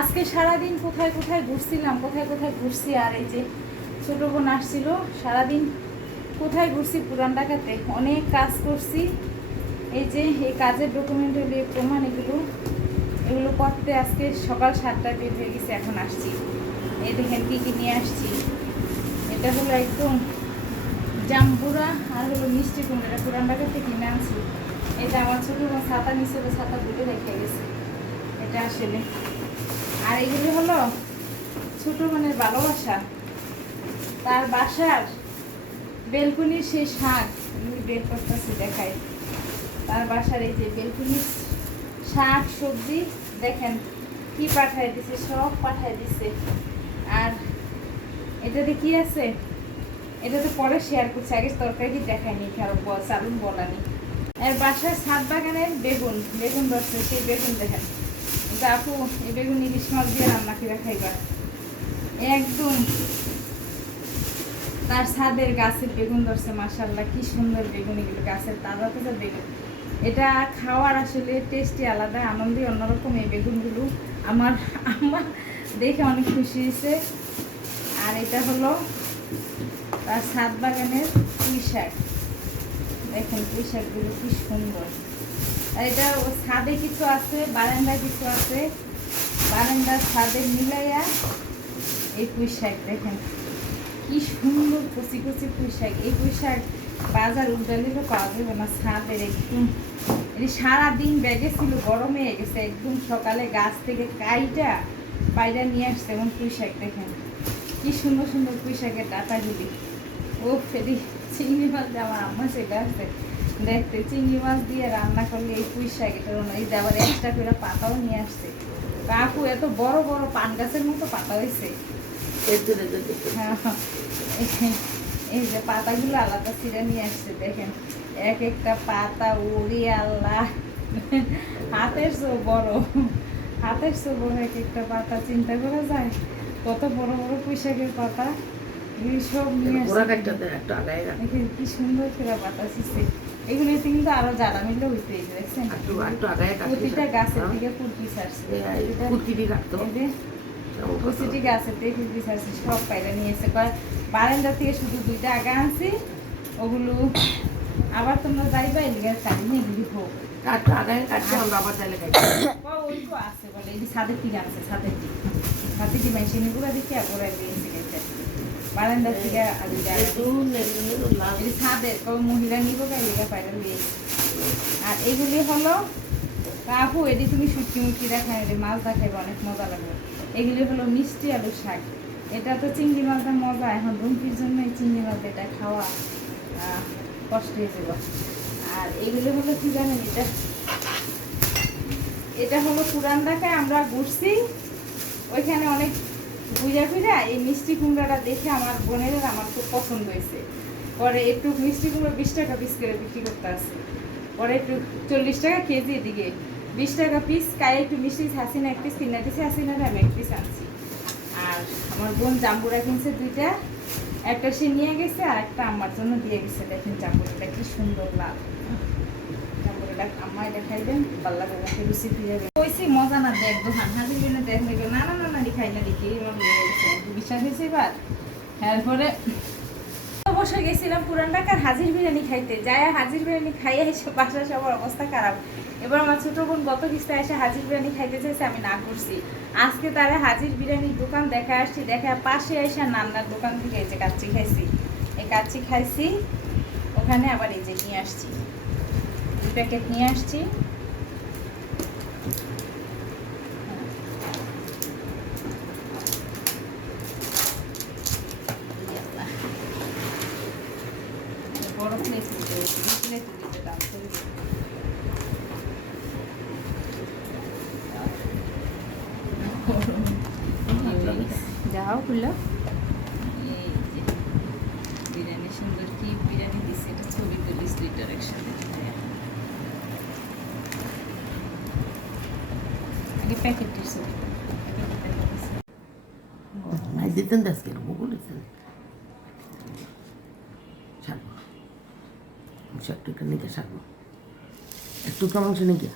আজকে সারাদিন কোথায় কোথায় ঘুরছিলাম, কোথায় কোথায় ঘুরছি আর এই যে ছোটো বোন আসছিল, সারাদিন কোথায় ঘুরছি পুরান ঢাকাতে? অনেক কাজ করছি। এই যে এই কাজের ডকুমেন্ট প্রমাণ এগুলো এগুলো করতে আজকে সকাল সাতটায় বের হয়ে গেছে, এখন আসছি। এই দেখেন কী কী নিয়ে আসছি। এটা হলো একদম জাম্বুরা আর হলো মিষ্টি কুমড়া পুরান ঢাকাতে কিনে আনছি। এটা আমার ছোটো ছাতা নিচে, ছাতা দুটো রেখে গেছে। এটা আসলে আর এগুলো হলো ছোট বোনের ভালোবাসা। তার বাসার বেলকুনির সেই শাক, আমি বের করতেছি দেখাই। তার বাসার এই যে বেলকুনির শাক, সবজি, দেখেন কি পাঠায় দিছে, সব পাঠায় দিছে। আর এটাতে কি আছে? এটাতে পরে শেয়ার করছি, আগে তরকারি দেখায়নি ব- চালুন বলানি আর বাসায় ছাদ বাগানের বেগুন বেগুন ধরছে, সেই বেগুন দেখেন। এটা আপু, এই বেগুন ইলিশ মাছ দিয়ে রান্না করে খাইবার একদম তার ছাদের গাছের বেগুন ধরছে মাসাল্লাহ কি সুন্দর বেগুন এগুলো, গাছের তাজা তাজা বেগুন। এটা খাওয়ার আসলে টেস্টই আলাদা আনন্দই অন্যরকম এই বেগুনগুলো। আমার আমার দেখে অনেক খুশি হয়েছে। আর এটা হলো তার ছাদ বাগানের পুঁই শাক। দেখেন পুঁই শাকগুলো কি সুন্দর। আর এটা ছাদে কিছু আছে, বারান্দায় কিছু আছে। বারান্দার ছাদে মিলাইয়া এই পুঁই শাক দেখেন। কি সুন্দর কচি কচি পুঁই শাক এই পুঁই শাক বাজার উল্টালিরও পাওয়া যাবে না ছাদের একদম। এটি সারাদিন ব্যাগে ছিল, গরমে গেছে, একদম সকালে গাছ থেকে কাইটা পায়রা নিয়ে আসছে এমন পুঁই শাক দেখেন। কি সুন্দর সুন্দর পুঁই শাকের ডাটাগুলি ও ফেরি চিংড়ি মাছ আমার আম্মা চলে আসছে দেখতে চিংড়ি মাছ দিয়ে রান্না করলে এই পুঁই শাক এই যে আবার এক্সট্রা করে পাতাও নিয়ে আসছে। কাকু এত বড় বড় পান গাছের মতো পাতা হয়েছে। হ্যাঁ, এই- এই যে পাতাগুলো আলাদা ছিঁড়ে নিয়ে আসছে দেখেন। এক একটা পাতা উড়ি আল্লাহ। হাতের চো বড়। হাতের চো বড় এক একটা পাতা চিন্তা করা যায়? কত বড় বড় পুঁইশাকের পাতা। সব নিয়ে আসছে। কি সুন্দর করে পাতা ছিঁড়ছে এগুলোতে কিন্তু আরও জ্বালা মিলে হইতে এই যে দেখছেন প্রতিটা গাছের দিকে ছাড়ছে। এই যে প্রতিটি গাছের থেকে ছাড়ছে সব পায়রা নিয়েছে বারান্দা থেকে শুধু দুইটা আগা আনছি ওগুলো আবার তোমরা যাইবা এদিকে চাই না এগুলি হোক ও, ওই তো আছে বলে এই যে ছাদের থেকে আছে ছাদের দিকে। ছাদের দিকে মাইসে নিগুলো দেখি আর ওরা বারান্দার থেকে আগা। এই ছাদের কবে মহিলা নিব পায়রা নিয়ে আর এগুলি হলো কাকু এটি তুমি শুটকি মুটকি দেখাই এটি মাছ দেখাইবে, অনেক মজা লাগবে। এগুলি হলো মিষ্টি আলু শাক। এটা তো চিংড়ি মাছটা মজা, এখন রুমকির জন্য এই চিংড়ি মাছ এটা খাওয়া কষ্ট হয়ে যাবে। আর এগুলো হলো কি জানেন, এটা এটা হলো পুরান ঢাকায় আমরা ঘুরছি, ওইখানে অনেক বুঝা ফুজা এই মিষ্টি কুমড়াটা দেখে আমার বোনের আমার খুব পছন্দ হয়েছে। পরে একটু মিষ্টি কুমড়া বিশ টাকা পিস করে বিক্রি করতে আসে পরে একটু চল্লিশ টাকা কেজি এদিকে। বিশ টাকা পিস কায়ে একটু মিষ্টি হাসিনা এক পিস কিনা দিছে হাসিনা আমি এক পিস আনছি। আর আমার বোন জাম্বুরা কিনছে দুইটা, একটা সে নিয়ে গেছে আর একটা আমার জন্য দিয়ে গেছে। দেখেন জাম্বুরাটা কি সুন্দর লাল। জাম্বুরাটা আম্মাই দেখাইবেন পাল্লা বেলাকে রুচি ফিরে কইছি, মজা না দেখ দোকান হাজির বিনে দেখ দেখো বিশ্বাস হয়েছে এবার? এরপরে বসে গেছিলাম পুরান ঢাকার হাজির বিরিয়ানি খাইতে। যায় হাজির বিরিয়ানি খাইয়ে এসে বাসা সবার অবস্থা খারাপ। এবার আমার ছোট গত কিস্তে এসে হাজির বিরিয়ানি খাইতে চাইছে, আমি না করছি। আজকে তারা হাজির বিরিয়ানির দোকান দেখা আসছি দেখা পাশে এসে নান্নার দোকান থেকে এই যে কাচ্চি খাইছি। এই কাচ্চি খাইছি, ওখানে আবার এই যে নিয়ে আসছি। দুই প্যাকেট নিয়ে আসছি। বড় প্লেট দিতে প্লেট দিতে দাম করে দিতে। যাও খুললো এই যে বিরিয়ানি সুন্দর কি বিরিয়ানি দিচ্ছে এটা ছবি তুলিস দুইটার একসাথে আগে প্যাকেটের ছবি প্যাকেটে দেখা দিচ্ছে। দিতেন দাসকে বলেছেন ছাড়বো একটু নিকে সারবো। একটু মাংস নিয়ে